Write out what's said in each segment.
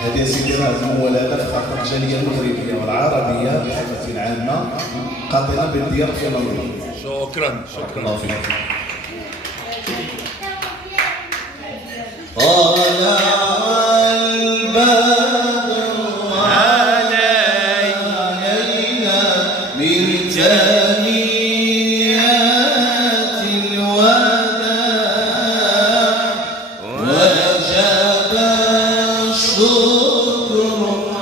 هذه سيدي راه المولده في خاطر الجاليه المغربيه والعربيه بصفه عامه قاطنه بالديار في لندن. شكرا الله فيك. طلع البدر علينا من ثنيات الوداع وجب الشكر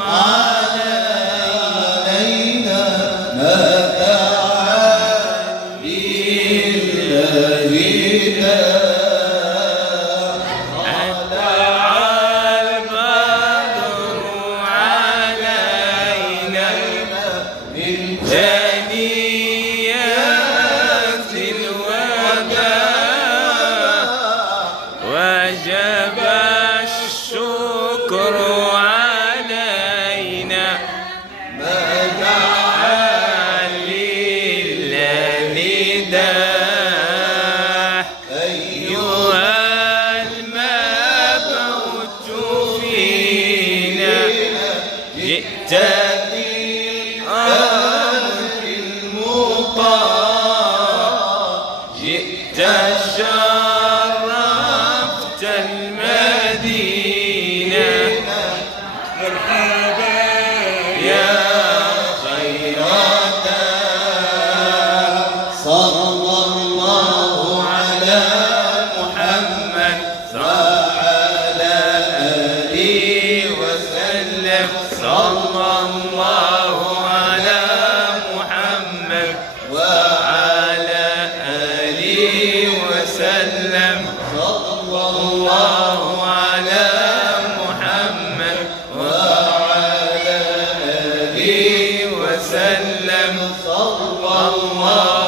علينا ما دعا لله داع. وجب الشكر علينا ما دعا لله داع. أيها المبعوث فينا جئت بالأمر المطاع جئت شرفت المدينة مرحبا يا خير داع. صلى الله على محمد وعلى آله وسلم. صلى الله على محمد وعلى آله وسلم. صلى الله على محمد وعلى آله وسلم. صلى الله